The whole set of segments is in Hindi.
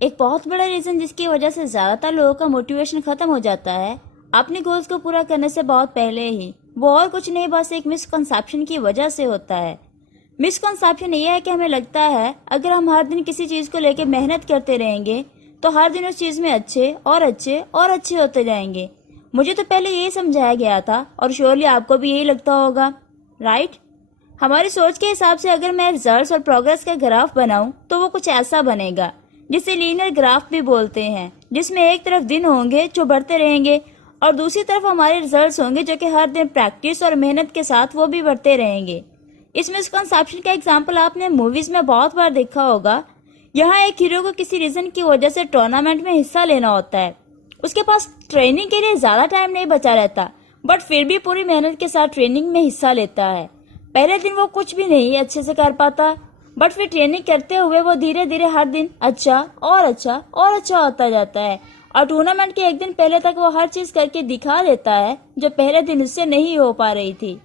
एक बहुत बड़ा रीज़न जिसकी वजह से ज़्यादातर लोगों का मोटिवेशन ख़त्म हो जाता है अपने गोल्स को पूरा करने से बहुत पहले ही, वो और कुछ नहीं बस एक मिसकंसेप्शन की वजह से होता है। मिसकंसेप्शन ये है कि हमें लगता है अगर हम हर दिन किसी चीज़ को लेकर मेहनत करते रहेंगे तो हर दिन उस चीज़ में अच्छे और अच्छे और अच्छे होते जाएंगे। मुझे तो पहले यही समझाया गया था और श्योरली आपको भी यही लगता होगा, राइट? हमारी सोच के हिसाब से अगर मैं रिजल्ट्स और प्रोग्रेस का ग्राफ बनाऊं तो वो कुछ ऐसा बनेगा जिसे लीनियर ग्राफ भी बोलते हैं, जिसमें एक तरफ दिन होंगे जो बढ़ते रहेंगे और दूसरी तरफ हमारे रिजल्ट्स होंगे जो कि हर दिन प्रैक्टिस और मेहनत के साथ वो भी बढ़ते रहेंगे। इस मिसकंसेप्शन का एग्जाम्पल आपने मूवीज में बहुत बार देखा होगा। यहाँ एक हीरो को किसी रीजन की वजह से टूर्नामेंट में हिस्सा लेना होता है। उसके पास ट्रेनिंग के लिए ज्यादा टाइम नहीं बचा रहता, बट फिर भी पूरी मेहनत के साथ ट्रेनिंग में हिस्सा लेता है। पहले दिन वो कुछ भी नहीं अच्छे से कर पाता, बट फिर ट्रेनिंग करते हुए वो धीरे धीरे हर दिन अच्छा और अच्छा और अच्छा होता जाता है और टूर्नामेंट के एक दिन पहले तक वो हर चीज करके दिखा देता है जो पहले दिन उससे नहीं हो पा रही थी।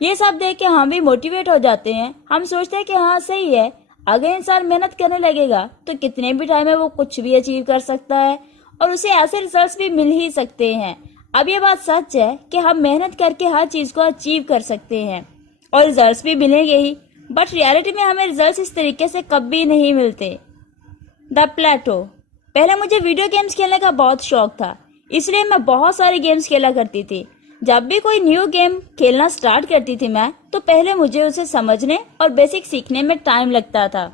ये सब देख के हम भी मोटिवेट हो जाते हैं। हम सोचते हैं कि हाँ सही है, अगर इंसान मेहनत करने लगेगा तो कितने भी टाइम में वो कुछ भी अचीव कर सकता है और उसे ऐसे रिजल्ट्स भी मिल ही सकते हैं। अब ये बात सच है कि हम मेहनत करके हर चीज को अचीव कर सकते हैं और रिजल्ट्स भी मिलेंगे ही, बट रियलिटी में हमें रिजल्ट्स इस तरीके से कभी नहीं मिलते। द प्लेटो। पहले मुझे वीडियो गेम्स खेलने का बहुत शौक था, इसलिए मैं बहुत सारी गेम्स खेला करती थी। जब भी कोई न्यू गेम खेलना स्टार्ट करती थी मैं, तो पहले मुझे उसे समझने और बेसिक सीखने में टाइम लगता था।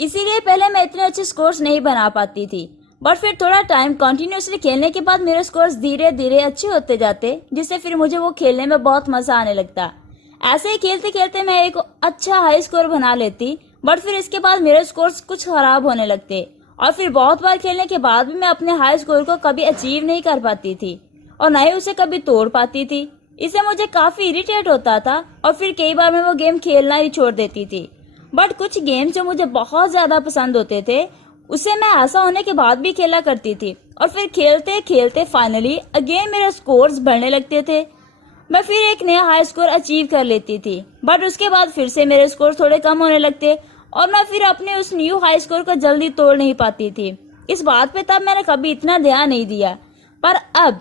इसीलिए पहले मैं इतने अच्छे स्कोर्स नहीं बना पाती थी, बट फिर थोड़ा टाइम कंटिन्यूसली खेलने के बाद मेरे स्कोर्स धीरे धीरे अच्छे होते जाते, जिससे फिर मुझे वो खेलने में बहुत मजा आने लगता। ऐसे ही खेलते खेलते मैं एक अच्छा हाई स्कोर बना लेती, बट फिर इसके बाद मेरे स्कोर्स कुछ खराब होने लगते और फिर बहुत बार खेलने के बाद भी मैं अपने हाई स्कोर को कभी अचीव नहीं कर पाती थी और ना ही उसे कभी तोड़ पाती थी। इससे मुझे काफी इरिटेट होता था और फिर कई बार मैं वो गेम खेलना ही छोड़ देती थी। बट कुछ गेम जो मुझे बहुत ज्यादा पसंद होते थे उसे मैं ऐसा होने के बाद भी खेला करती थी और फिर खेलते खेलते फाइनली अगेन मेरे स्कोर्स बढ़ने लगते थे। मैं फिर एक नया हाई स्कोर अचीव कर लेती थी, बट उसके बाद फिर से मेरे स्कोर थोड़े कम होने लगते और मैं फिर अपने उस न्यू हाई स्कोर को जल्दी तोड़ नहीं पाती थी। इस बात पे तब मैंने कभी इतना ध्यान नहीं दिया, पर अब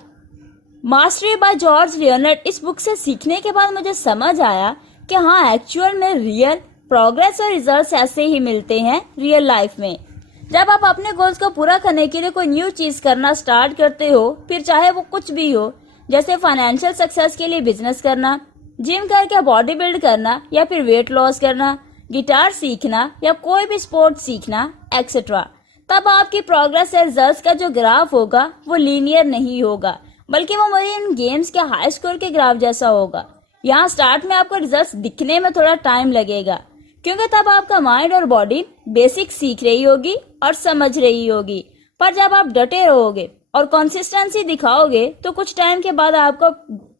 मास्टरी बाय जॉर्ज लियोनार्ड इस बुक से सीखने के बाद मुझे समझ आया कि हाँ एक्चुअल में रियल प्रोग्रेस और रिजल्ट्स ऐसे ही मिलते हैं रियल लाइफ में। जब आप अपने गोल्स को पूरा करने के लिए कोई न्यू चीज करना स्टार्ट करते हो, फिर चाहे वो कुछ भी हो, जैसे फाइनेंशियल सक्सेस के लिए बिजनेस करना, जिम करके बॉडी बिल्ड करना या फिर वेट लॉस करना, गिटार सीखना या कोई भी स्पोर्ट सीखना एक्सेट्रा, तब आपकी प्रोग्रेस या रिजल्ट्स का जो ग्राफ होगा वो लीनियर नहीं होगा, बल्कि वो मेरे इन गेम्स के हाई स्कोर के ग्राफ जैसा होगा। यहाँ स्टार्ट में आपको रिजल्ट्स दिखने में थोड़ा टाइम लगेगा, क्योंकि तब आपका माइंड और बॉडी बेसिक सीख रही होगी और समझ रही होगी। पर जब आप डटे रहोगे और कंसिस्टेंसी दिखाओगे तो कुछ टाइम के बाद आपको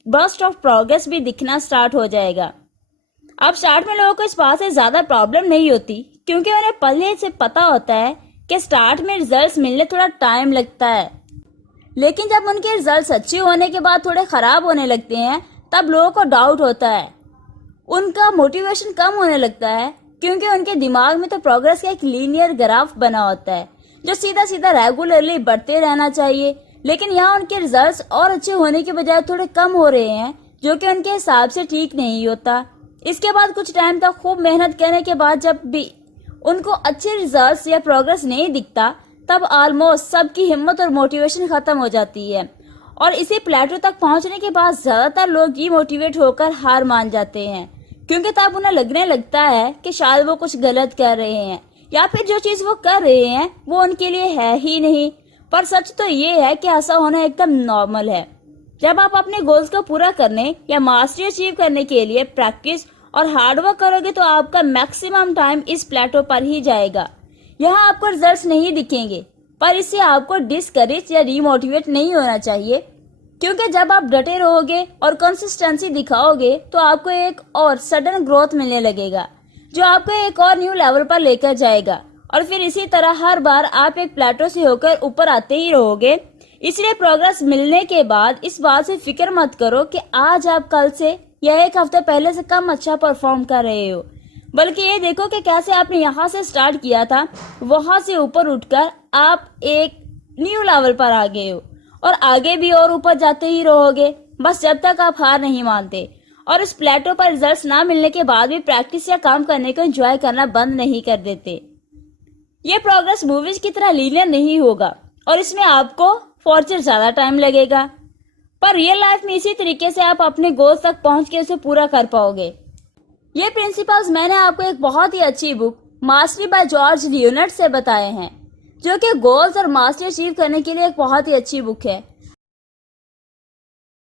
बर्स्ट ऑफ प्रोग्रेस भी दिखना स्टार्ट हो जाएगा। अब स्टार्ट में लोगों को इस बात से ज्यादा प्रॉब्लम नहीं होती, क्योंकि उन्हें पहले से पता होता है कि स्टार्ट में रिजल्ट्स मिलने थोड़ा टाइम लगता है। लेकिन जब उनके रिजल्ट्स अच्छे होने के बाद थोड़े खराब होने लगते हैं, तब लोगों को डाउट होता है, उनका मोटिवेशन कम होने लगता है, क्योंकि उनके दिमाग में तो प्रोग्रेस का एक लीनियर ग्राफ बना होता है जो सीधा सीधा रेगुलरली बढ़ते रहना चाहिए। लेकिन यहाँ उनके रिजल्ट्स और अच्छे होने के बजाय थोड़े कम हो रहे हैं, जो कि उनके हिसाब से ठीक नहीं होता। इसके बाद कुछ टाइम तक खूब मेहनत करने के बाद जब भी उनको अच्छे रिजल्ट्स या प्रोग्रेस नहीं दिखता, तब ऑलमोस्ट सबकी हिम्मत और मोटिवेशन खत्म हो जाती है और इसी प्लेटो तक पहुंचने के बाद ज्यादातर लोग डीमोटिवेट होकर हार मान जाते हैं, क्योंकि तब उन्हें लगने लगता है कि शायद वो कुछ गलत कर रहे हैं या फिर जो चीज वो कर रहे हैं वो उनके लिए है ही नहीं। पर सच तो ये है कि ऐसा होना एकदम नॉर्मल है। जब आप अपने गोल्स को पूरा करने या मास्टरी अचीव करने के लिए प्रैक्टिस और हार्डवर्क करोगे तो आपका मैक्सिमम टाइम इस प्लेटो पर ही जाएगा। यहाँ आपको रिजल्ट्स नहीं दिखेंगे, पर इससे आपको डिस्करेज या डीमोटिवेट नहीं होना चाहिए, क्योंकि जब आप डटे रहोगे और कंसिस्टेंसी दिखाओगे तो आपको एक और सडन ग्रोथ मिलने लगेगा, जो आपको एक और न्यू लेवल पर लेकर जाएगा और फिर इसी तरह हर बार आप एक प्लेटो से होकर ऊपर आते ही रहोगे। इसलिए प्रोग्रेस मिलने के बाद इस बात से फिक्र मत करो कि आज आप कल से या एक हफ्ते पहले से कम अच्छा परफॉर्म कर रहे हो, बल्कि ये देखो कि कैसे आपने यहाँ से स्टार्ट किया था, वहां से ऊपर उठकर आप एक न्यू लेवल पर आ गए हो और आगे भी और ऊपर जाते ही रहोगे, बस जब तक आप हार नहीं मानते और इस प्लेटो पर रिजल्ट्स ना मिलने के बाद भी प्रैक्टिस या काम करने को एंजॉय करना बंद नहीं कर देते। ये प्रोग्रेस मूवीज की तरह लीनियर नहीं होगा और इसमें आपको फॉर्चर ज्यादा टाइम लगेगा, पर रियल लाइफ में इसी तरीके से आप अपने गोल्स तक पहुंच के उसे पूरा कर पाओगे। ये प्रिंसिपल्स मैंने आपको एक बहुत ही अच्छी book mastery by George Leonard से बताए हैं, जो कि गोल्स और मास्टरी अचीव करने के लिए एक बहुत ही अच्छी बुक है।